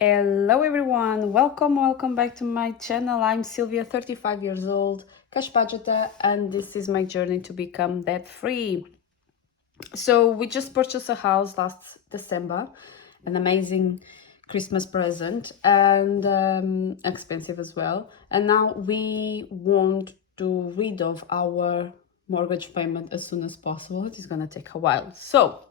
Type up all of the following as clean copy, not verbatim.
Hello everyone, welcome back to my channel. I'm Sylvia, 35 years old, cash budgeter, and this is my journey to become debt free. So we just purchased a house last December, an amazing Christmas present and expensive as well. And now we want to rid of our mortgage payment as soon as possible. It is gonna take a while. So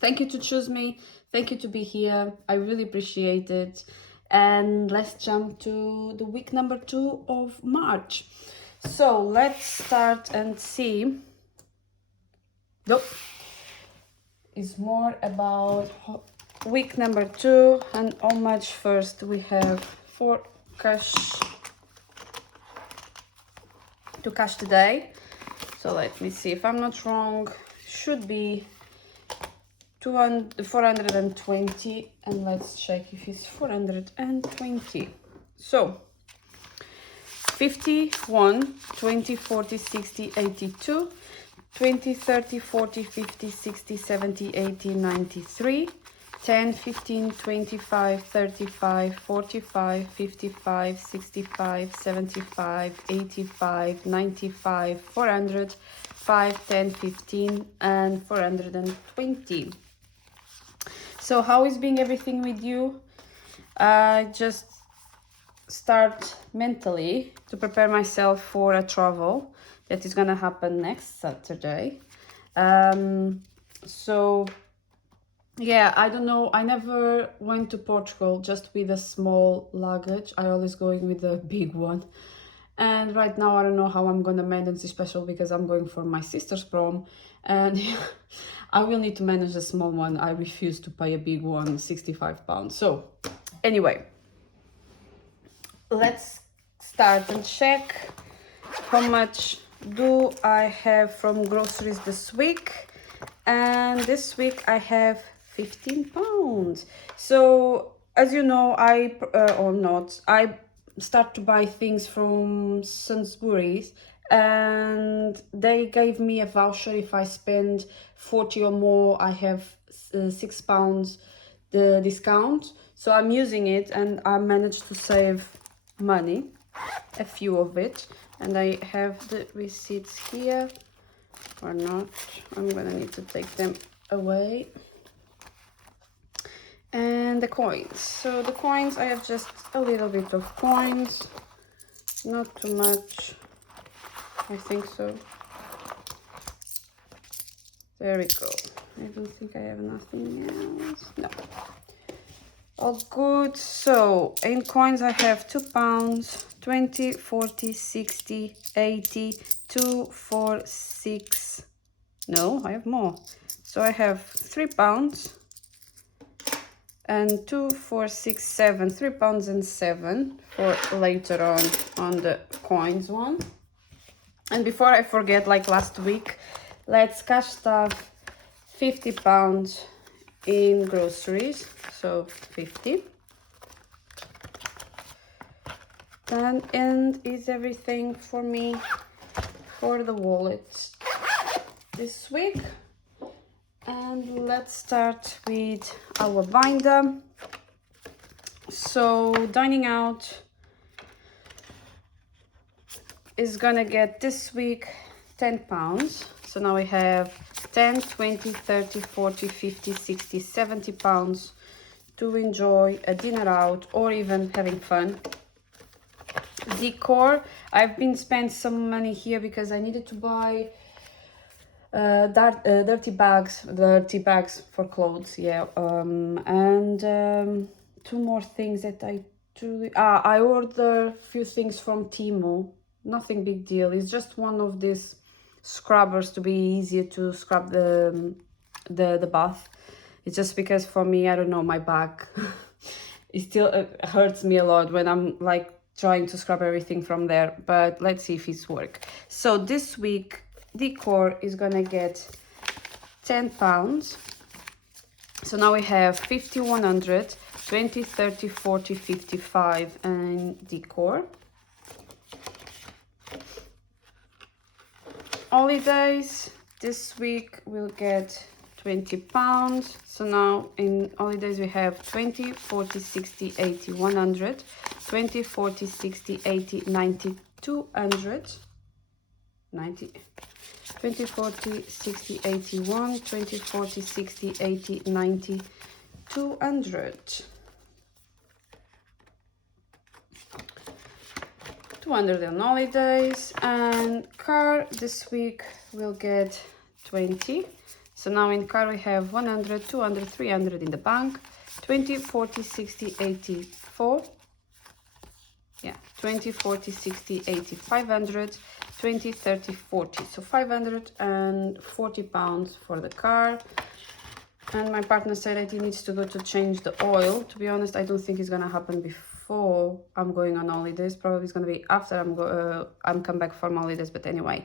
thank you to choose me. Thank you to be here. I really appreciate it. And let's jump to the week number 2 of March. So let's start and see. Nope. It's more about week number 2 and how much first we have for cash to cash today. So let me see if I'm not wrong. Should be 420, and let's check if it's 420. So 51, 20, 40, 60, 82, 20, 30, 40, 50, 60, 70, 80, 93, 10, 15, 25, 35, 45, 55, 65, 75, 85, 95, 400, 5, 10, 15, and 420. So how is being everything with you? I just start mentally to prepare myself for a travel that is gonna happen next Saturday. So yeah, I don't know. I never went to Portugal just with a small luggage. I always going with a big one. And right now I don't know how I'm gonna manage, especially because I'm going for my sister's prom, and I will need to manage a small one. I refuse to pay a big one, £65. So anyway, let's start and check how much do I have from groceries this week. And this week I have £15. So as you know, I start to buy things from Sainsbury's, and they gave me a voucher. If I spend 40 or more, I have £6 the discount. So I'm using it and I managed to save money, a few of it, and I have the receipts here. Or not, I'm gonna need to take them away. And the coins. So the coins, I have just a little bit of coins, not too much, I think so. There we go. I don't think I have nothing else. No, all good. So in coins I have £2, 20, 40, 60, 80, 2, 4, 6. No, I have more. So I have £3 and 2, 4, 6, 7, £3 and 7 for later on the coins one. And before I forget, like last week, let's cash stuff £50 in groceries. So 50. Then and is everything for me for the wallet this week. And let's start with our binder. So dining out is gonna get this week £10. So now we have 10, 20, 30, 40, 50, 60, £70 to enjoy a dinner out or even having fun. Decor, I've been spent some money here because I needed to buy dirty bags for clothes, yeah, and 2 more things that I ordered a few things from Temu. Nothing big deal, it's just one of these scrubbers to be easier to scrub the bath. It's just because for me, I don't know, my back it still hurts me a lot when I'm like trying to scrub everything from there, but let's see if it's work. So this week decor is gonna get £10. So now we have 50, 100, 20, 30, 40, 55 and decor. Holidays this week will get £20. So now in holidays we have 20, 40, 60, 80, 100, 20, 40, 60, 80, 90, 200, 90, 20, 40, 60, 81, 20, 40, 60, 80, 90, 200. 200 on holidays, and car this week will get 20. So now in car we have 100, 200, 300 in the bank, 20, 40, 60, 80, 4. Yeah, 20, 40, 60, 80, 500, 20, 30, 40. So £540 for the car. And my partner said that he needs to go to change the oil. To be honest, I don't think it's gonna happen before I'm going on holidays. Probably it's gonna be after I'm come back from holidays. But anyway,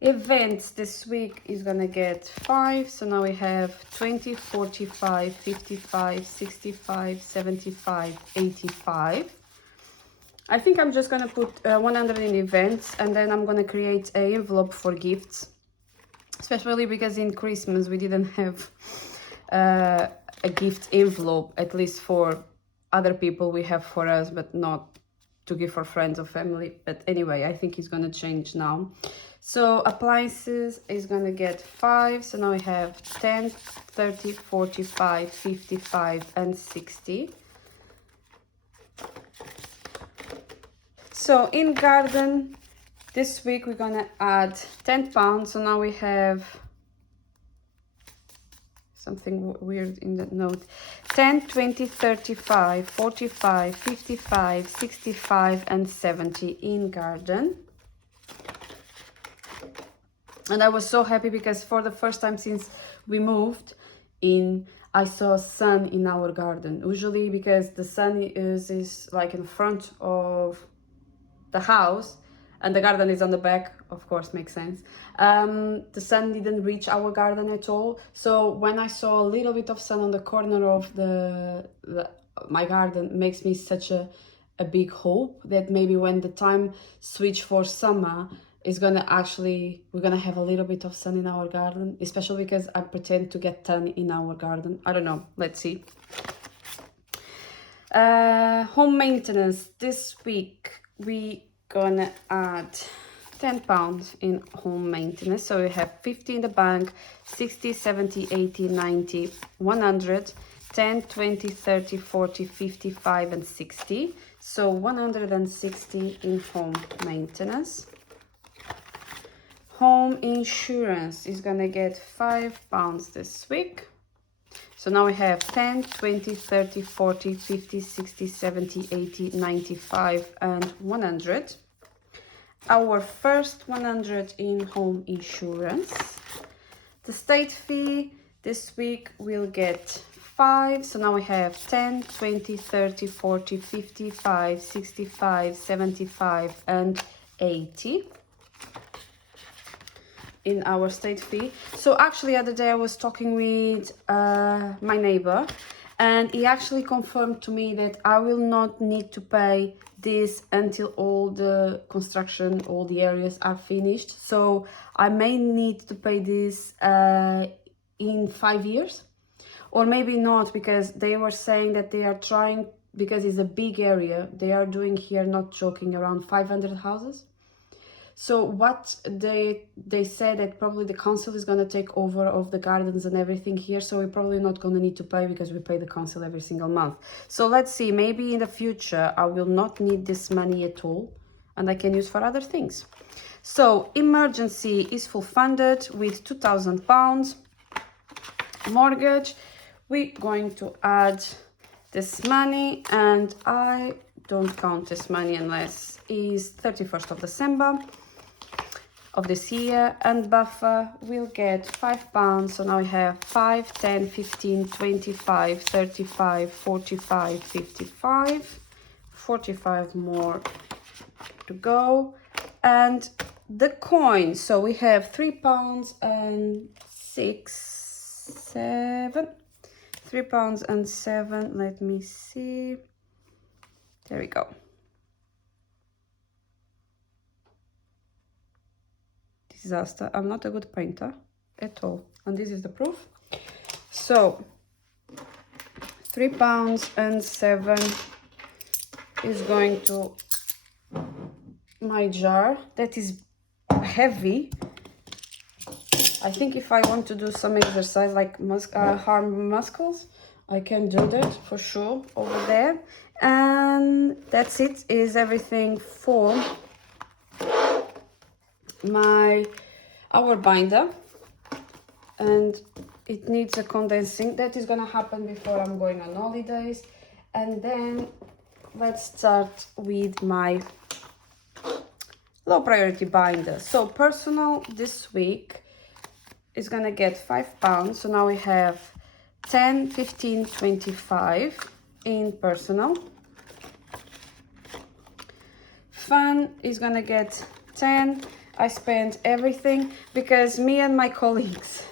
events this week is gonna get 5. So now we have 20, 45, 55, 65, 75, 85. I think I'm just gonna put 100 in events, and then I'm gonna create an envelope for gifts, especially because in Christmas we didn't have a gift envelope, at least for other people we have for us, but not to give for friends or family. But anyway, I think it's gonna change now. So appliances is gonna get 5. So now we have 10, 30, 45, 55 and 60. So in garden this week we're gonna add £10. So now we have something weird in the note: 10, 20, 35, 45, 55, 65 and 70 in garden. And I was so happy because for the first time since we moved in, I saw sun in our garden. Usually because the sun is like in front of the house and the garden is on the back, of course, makes sense. The sun didn't reach our garden at all. So when I saw a little bit of sun on the corner of my garden, makes me such a big hope that maybe when the time switch for summer is gonna we're gonna have a little bit of sun in our garden, especially because I pretend to get tan in our garden. I don't know, let's see. Home maintenance this week we gonna add £10 in home maintenance. So we have 50 in the bank, 60, 70, 80, 90, 100, 10, 20, 30, 40, 55 and 60. So 160 in home maintenance. Home insurance is gonna get £5 this week. So now we have 10, 20, 30, 40, 50, 60, 70, 80, 95 and 100. Our first 100 in home insurance. The state fee this week will get 5. So now we have 10, 20, 30, 40, 55, 65, 75 and 80 in our state fee. So actually the other day I was talking with my neighbor, and he actually confirmed to me that I will not need to pay this until all the construction, all the areas are finished. So I may need to pay this in 5 years, or maybe not, because they were saying that they are trying, because it's a big area, they are doing here, not joking, around 500 houses. So what they said that probably the council is going to take over of the gardens and everything here. So we're probably not going to need to pay, because we pay the council every single month. So let's see, maybe in the future I will not need this money at all and I can use for other things. So emergency is full funded with £2,000. Mortgage, we're going to add this money, and I don't count this money unless it's 31st of December of this year. And buffer will get £5. So now we have 5, 10, 15, 25, 35, 45, 55, 45 more to go. And the coins, so we have £3 and 7. £3 and 7. Let me see. There we go. Disaster. I'm not a good painter at all, and this is the proof. So £3.07 is going to my jar. That is heavy. I think if I want to do some exercise like arm muscles, I can do that for sure over there. And that's it, is everything for our binder. And it needs a condensing. That is gonna happen before I'm going on holidays. And then let's start with my low priority binder. So personal this week is gonna get £5. So now we have 10, 15, 25 in personal. Fun is gonna get 10. I spent everything because me and my colleagues,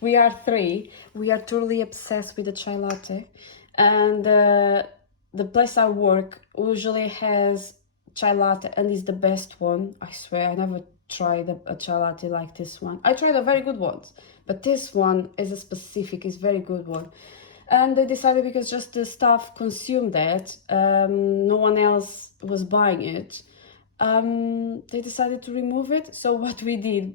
we are three. We are totally obsessed with the chai latte, and the place I work usually has chai latte and is the best one. I swear, I never tried a chai latte like this one. I tried a very good ones, but this one is very good one. And they decided, because just the staff consumed that, no one else was buying it. They decided to remove it. So what we did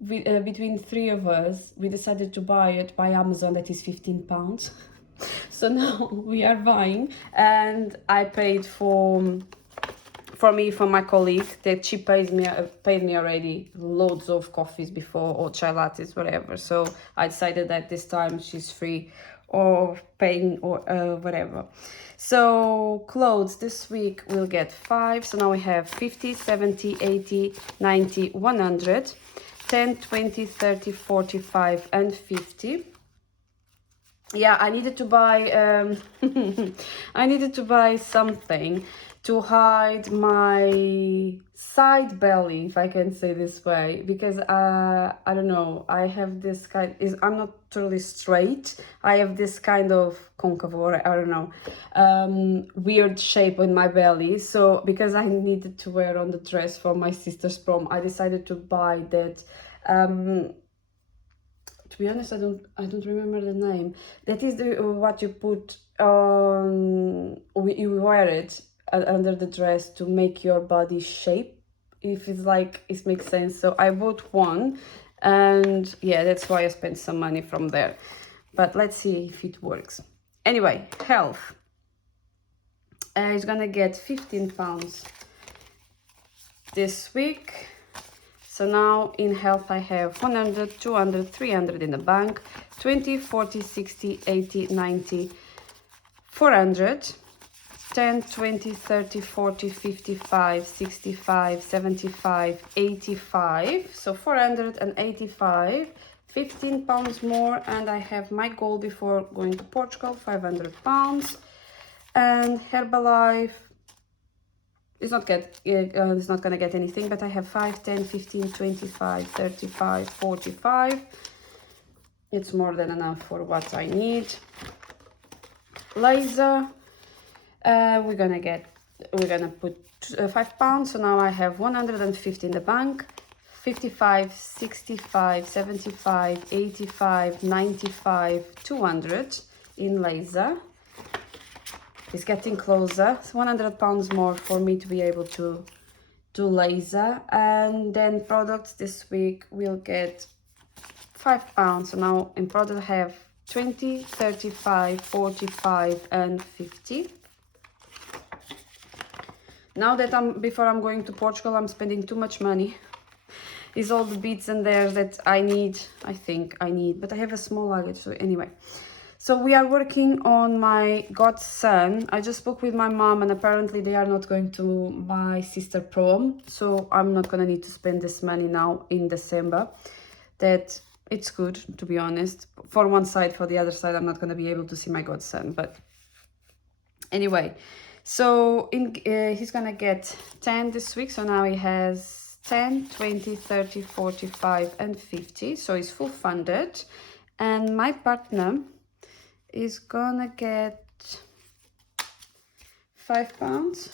between three of us, we decided to buy it by Amazon. That is £15. So now we are buying, and I paid for my colleague, that she paid me already loads of coffees before, or chai lattes, whatever. So I decided that this time she's free or paying, or whatever. So clothes this week will get 5. So now we have 50, 70, 80, 90, 100, 10, 20, 30, 45 and 50. Yeah, I needed to buy I needed to buy something to hide my side belly, if I can say this way, because I don't know, I have this I'm not totally straight. I have this kind of concave, or I don't know, weird shape in my belly. So because I needed to wear on the dress for my sister's prom, I decided to buy that. To be honest, I don't remember the name. That is what you put on, you wear it under the dress to make your body shape, if it's like, it makes sense. So I bought one, and yeah, that's why I spent some money from there. But let's see if it works. Anyway, health is gonna get £15 this week. So now in health I have 100, 200, 300 in the bank, 20, 40, 60, 80, 90, 400, 10, 20, 30, 40, 55, 65, 75, 85. So 485, £15 more, and I have my goal before going to Portugal, £500. And Herbalife, it's not gonna get anything, but I have 5, 10, 15, 25, 35, 45. It's more than enough for what I need. Laser, we're gonna put £5. So now I have 150 in the bank, 55, 65, 75, 85, 95, 200 in laser. It's getting closer. It's £100 more for me to be able to do laser. And then products this week will get £5. So now in product I have 20, 35, 45 and 50. Now that before I'm going to Portugal, I'm spending too much money. It's all the bits and there that I think I need, but I have a small luggage. So anyway, so we are working on my godson. I just spoke with my mom, and apparently they are not going to my sister prom. So I'm not gonna need to spend this money now in December. That it's good, to be honest. For one side, for the other side, I'm not gonna be able to see my godson. But anyway, so he's gonna get 10 this week. So now he has 10, 20, 30, 45 and 50. So he's full funded. And my partner is gonna get £5.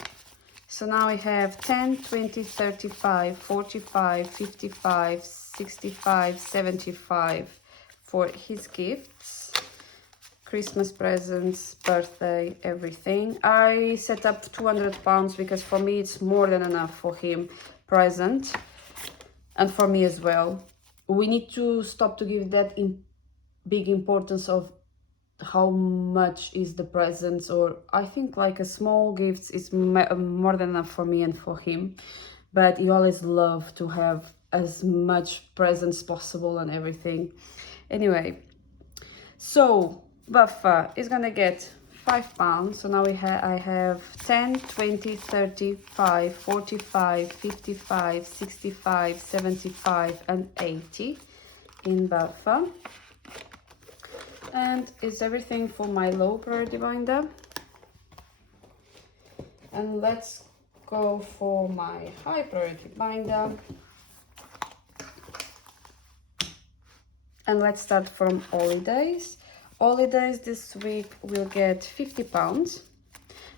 So now we have 10, 20, 35, 45, 55, 65, 75, for his gifts, Christmas presents, birthday, everything. I set up £200 because for me it's more than enough for him present, and for me as well. We need to stop to give that big importance of how much is the presents, or I think like a small gifts is more than enough for me and for him. But he always loved to have as much presents possible and everything. Anyway, so Buffer is gonna get £5. So now I have 10, 20, 30, 5, 45, 55, 65, 75 and 80 in Buffer. And it's everything for my low priority binder. And let's go for my high priority binder. And let's start from holidays. Holidays this week will get £50.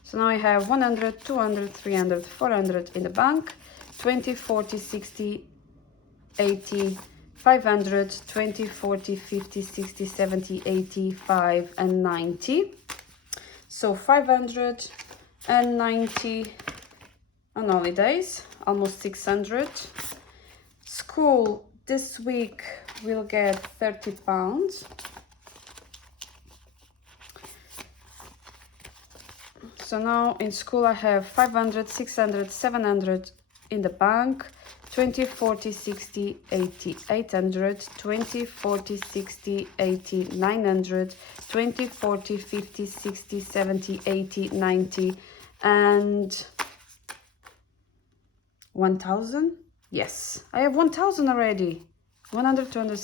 So now I have 100, 200, 300, 400 in the bank, 20, 40, 60, 80, 500, 20, 40, 50, 60, 70, 85 and 90. So 590 on holidays, almost 600. School this week will get £30. So now in school I have 500, 600, 700 in the bank, 20, 40, 60, 80, 800, 20, 40, 60, 80, 900, 20, 40, 50, 60, 70, 80, 90, and 1000. Yes, I have 1000 already. 100, 200,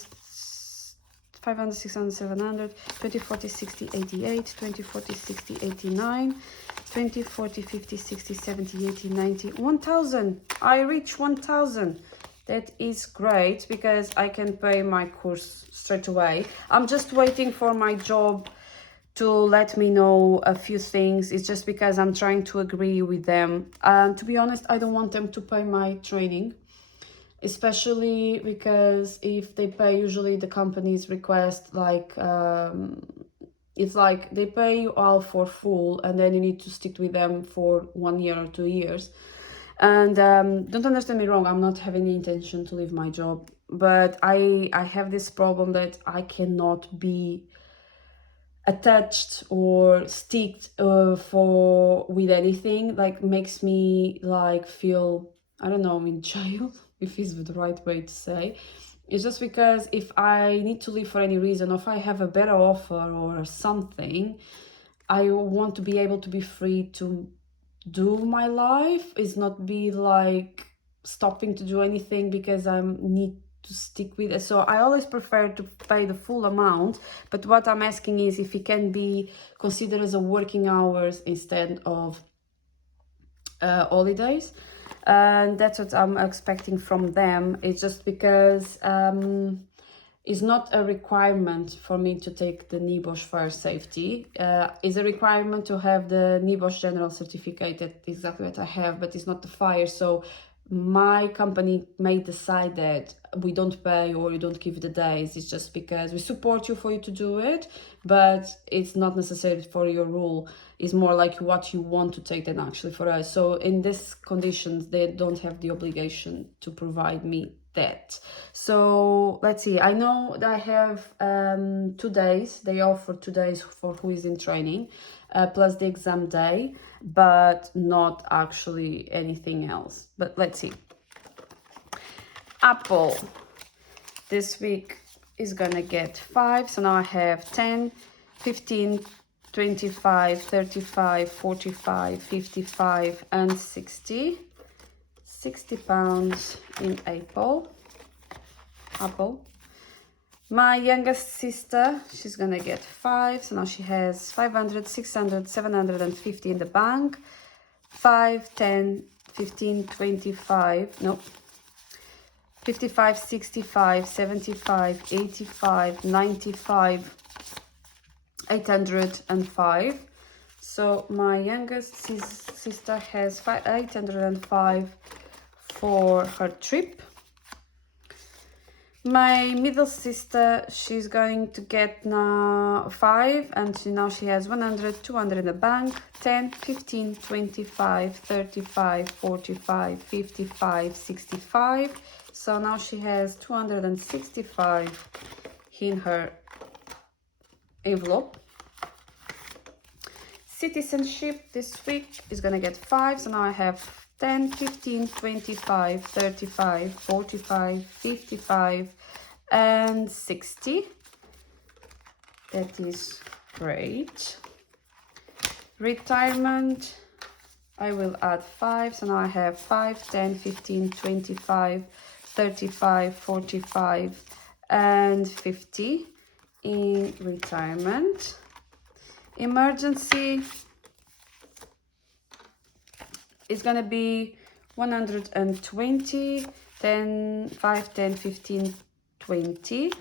500, 600, 700, 20, 40, 60, 88, 20, 40, 60, 89, 20, 40, 50, 60, 70, 80, 90, 1000. I reach 1000. That is great because I can pay my course straight away. I'm just waiting for my job to let me know a few things. It's just because I'm trying to agree with them. To be honest, I don't want them to pay my training, especially because if they pay, usually the companies request like it's like they pay you all for full and then you need to stick with them for 1 year or 2 years. And don't understand me wrong, I'm not having the intention to leave my job, but I have this problem that I cannot be attached or sticked with anything. Like makes me like feel, I don't know, in jail, if is the right way to say. It's just because if I need to leave for any reason, or if I have a better offer or something, I want to be able to be free to do my life. It's not be like stopping to do anything because I need to stick with it. So I always prefer to pay the full amount, but what I'm asking is if it can be considered as a working hours instead of holidays. And that's what I'm expecting from them. It's just because it's not a requirement for me to take the NIBOS fire safety. It's a requirement to have the NIBOS general certificate. That's exactly what I have, but it's not the fire. So my company may decide that we don't pay or you don't give the days. It's just because we support you for you to do it, but it's not necessary for your rule. It's more like what you want to take than actually for us. So in these conditions, they don't have the obligation to provide me that. So let's see, I know that I have 2 days. They offer 2 days for who is in training, plus the exam day, but not actually anything else. But let's see. Apple this week is gonna get 5. So now I have 10, 15, 25, 35, 45, 55 and 60. £60 in Apple. My youngest sister, she's gonna get 5. So now she has 500, 600, 750 in the bank. 5, 10, 15, 25, no, 55, 65, 75, 85, 95, 805. So my youngest sister has 805 for her trip. My middle sister, she's going to get now 5, and now she has 100, 200 in the bank, 10, 15, 25, 35, 45, 55, 65. So now she has 265 in her envelope. Citizenship this week is gonna get 5, so now I have 10, 15, 25, 35, 45, 55, and 60. That is great. Retirement, I will add 5, so now I have 5, 10, 15, 25, 35, 45, and 50 in retirement. Emergency is gonna be 120, 10, 5, 10, 15, 20.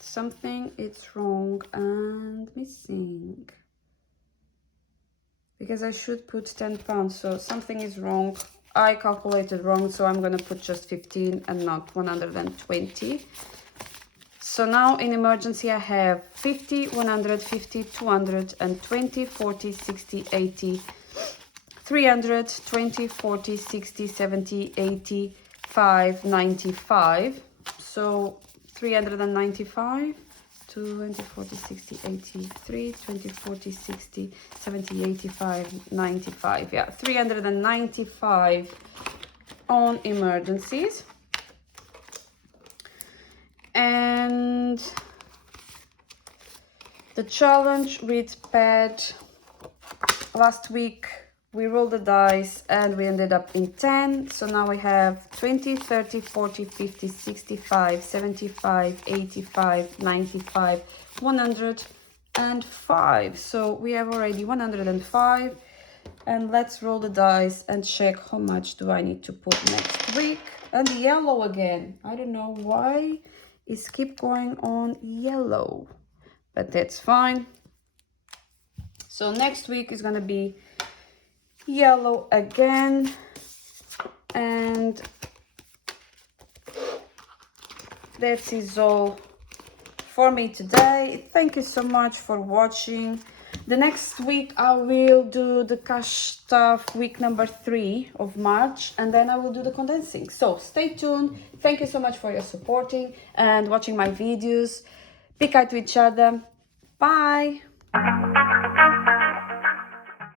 Something is wrong and missing. Because I should put 10 pounds, so something is wrong. I calculated wrong, so I'm gonna put just 15 and not 120. So now in emergency I have 50, 150, 220, 40, 60, 80, 300, 20, 40, 60, 70, 85, 95. So 395, 20, 40, 60, 83, 20, 40, 60, 70, 85, 95. Yeah, 395 on emergencies. And the challenge with pad, last week we rolled the dice and we ended up in 10. So now we have 20, 30, 40, 50, 65, 75, 85, 95, 105. So we have already 105. And let's roll the dice and check how much do I need to put next week. And yellow again. I don't know why it's keep going on yellow, but that's fine. So next week is gonna be yellow again, and that is all for me today. Thank you so much for watching. The next week I will do the cash stuff week number 3 of March, and then I will do the condensing. So stay tuned. Thank you so much for your supporting and watching my videos. Be kind to each other. Bye.